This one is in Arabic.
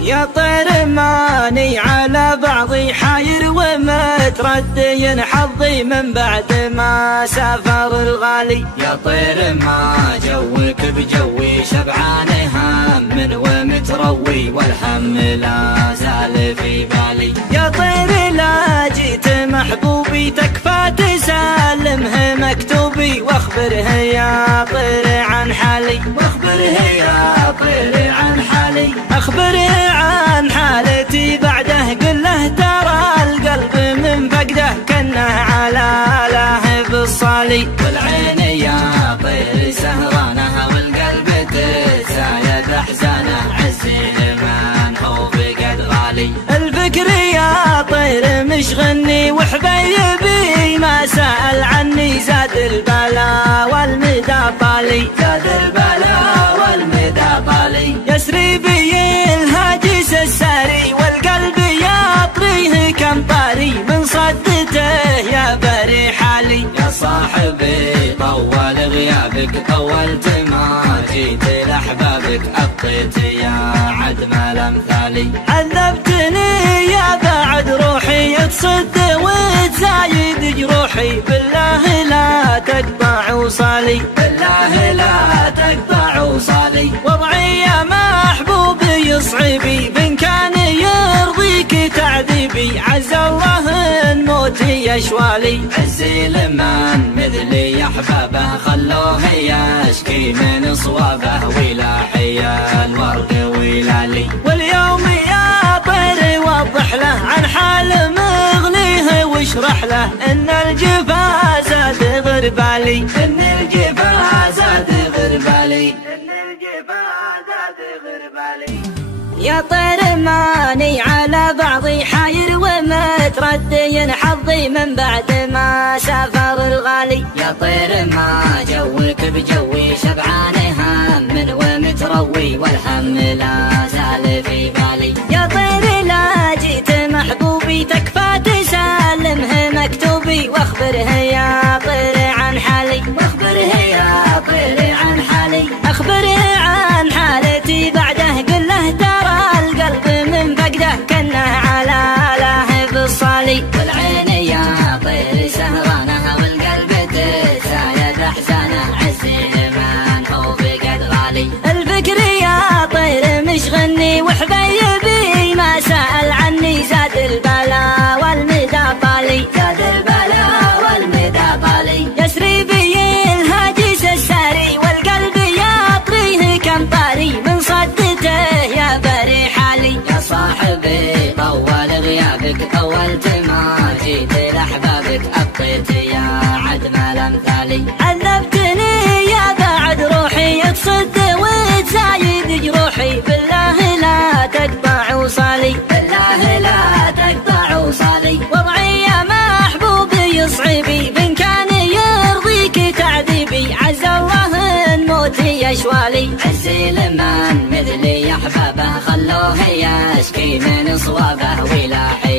يا طير ماني على بعضي حاير ومتردي حظي من بعد ما سافر الغالي. يا طير ما جوك بجوي شبعان هم ومتروي والهم لا زال في بالي. يا طير لا جيت محبوبي تكفى تسلمه مكتوبي واخبره يا طير عن حالي. واخبره يا طير عن حالي. اخبره عن حالتي بعده قل له ترى القلب من فقده كنه على لاهب الصالي. والعين يا طير سهرانه والقلب تتسايد احزانه عزي لمن حوفي قد غالي. الفكر يا طير مشغلني وحبيبي ما سأل عني زاد البلا والمدى طالي. زاد البلا والمدى طالي. يسري بي الهاجس الساري والقلب يطريه كم طاري من صدته يا بري حالي. يا صاحبي طول غيابك طولت ما جيت لأحبابك أبقيت يا عدم الأمثالي. عذبتني يا بعد روحي تصد وتزايد جروحي بالله لا تقطع وصالي. بالله لا تقطع وصالي. وضعي يا محبوبي صعيبي بن كان يرضيك تعذيبي عز الله ان موتي يشوالي. عزي لمن مثلي احبابه خلوه يشكي من صوابه ويلاحي الورد ويلالي. واليوم يا طير وضح له عن حال مغنيه واشرح له ان الجفا زاد غربالي. ان الجفا زاد غربالي. يا طير ماني على بعضي حاير ومتردي حظي من بعد ما سافر الغالي. يا طير ما جوك بجوي شبعان هم ومتروي والهم لا زال في بالي. يا طير لا جيت محبوبي تكفى تسلمه مكتوبي واخبره يا طير عن حالي. واخبره يا طير عن حالي. اخبره عن حالتي بعده قل له ترى القلب من فقده كنه على لاهب الصالي. والعين يا طير سهرانه والقلب تتسايد احزانه عزي لمن حوفي قد غالي. الفكر يا طير مشغلني وحبيبي ما سأل عني زاد البلا والمدى طالي. زاد البلا والمدى طالي. يسري بي الهاجس الساري والقلب يطريه كم طاري من صدته يا بري حالي. يا صاحبي طول غيابك طولت ما جيت لأحبابك أبقيت يا عدم الأمثالي. عذبتني يا بعد روحي تصد وتزايد جروحي بالله لا تقطع وصالي. بالله لا تقطع وصالي. وضعي يا محبوبي صعيبي بن كان يرضيك تعذيبي عز الله ان موتي يشوالي. عزي لمن مثلي احبابه خلوه يشكي من صوابه ويلاحي